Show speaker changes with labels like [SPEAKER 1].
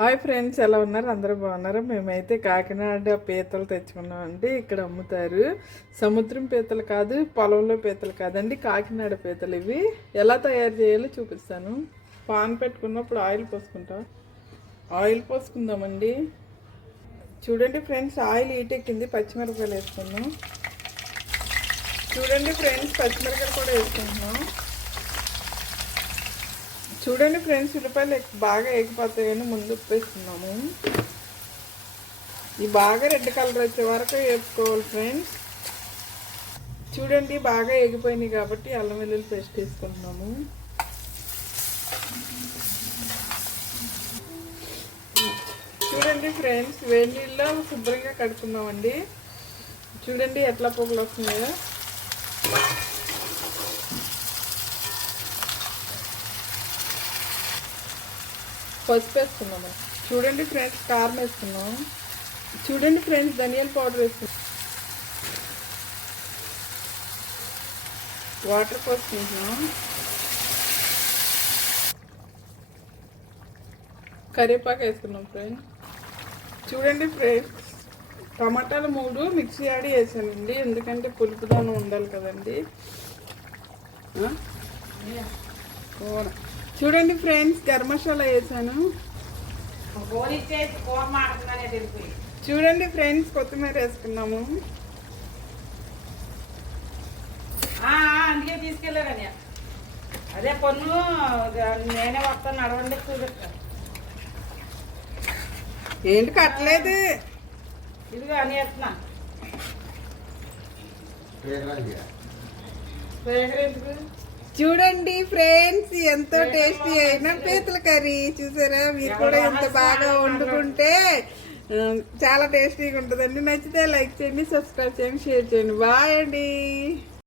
[SPEAKER 1] Hi friends ఎలా ఉన్నారు? అందరూ బాగున్నారు? మేమైతే కాకినాడ పీతలు తెచ్చుకున్నామండి. ఇక్కడ అమ్ముతారు. సముద్రం పీతలు కాదు పొలంలో పీతలు కాదండి కాకినాడ పీతలు ఇవి. ఎలా తయారు చేయాలో చూపిస్తాను. పాన్ పెట్టుకున్నప్పుడు ఆయిల్ పోసుకుంటా ఆయిల్ పోసుకుందామండి. చూడండి ఫ్రెండ్స్ ఆయిల్ ఈటెక్కింది పచ్చిమిరపకాయలు వేసుకున్నాం చూడండి ఫ్రెండ్స్ పచ్చిమిరపకాయలు కూడా వేసుకుంటున్నాం. చూడండి ఫ్రెండ్స్ ఉల్లిపాయలు బాగా ఎగిపోతాయని ముందు ఉప్పేస్తున్నాము ఈ బాగా రెడ్ కలర్ వచ్చే వరకు వేసుకోవాలి ఫ్రెండ్స్. చూడండి బాగా ఎగిపోయినాయి కాబట్టి అల్లం వెల్లుల్లి పేస్ట్ తీసుకుంటున్నాము. చూడండి ఫ్రెండ్స్ వేడి నీళ్ళలో శుభ్రంగా కడుతున్నామండి చూడండి ఎట్లా పొగలు వస్తున్నాయో. పసుపు వేసుకున్నాము చూడండి ఫ్రెండ్స్ కారం వేసుకున్నాం చూడండి ఫ్రెండ్స్ ధనియాల పౌడర్ వేసుకున్నాం వాటర్ పోసుకుంటున్నాం కరివేపాకు వేసుకున్నాం ఫ్రెండ్స్. చూడండి ఫ్రెండ్స్ టమాటాలు మూడు మిక్సీ ఆడి వేసానండి ఎందుకంటే పులుపుదానం ఉండాలి కదండి? కూర చూడండి ఫ్రెండ్స్ గరం మసాలా వేసాను చూడండి ఫ్రెండ్స్ కొత్తిమీర వేసుకున్నాము
[SPEAKER 2] అందుకే తీసుకెళ్ళారని అదే పన్ను నేనే వస్తాను నడవండి చూపిస్తాను
[SPEAKER 1] ఏంటి కట్టలేదు?
[SPEAKER 2] ఇదిగో అని వేస్తున్నా
[SPEAKER 1] చూడండి ఫ్రెండ్స్ ఎంతో టేస్టీ అయిన పీతల కర్రీ. చూసారా? మీరు కూడా ఎంత బాగా వండుకుంటే చాలా టేస్టీగా ఉంటుందండి. నచ్చితే లైక్ చేయండి సబ్స్క్రైబ్ చేయండి షేర్ చేయండి. బాయ్ అండి.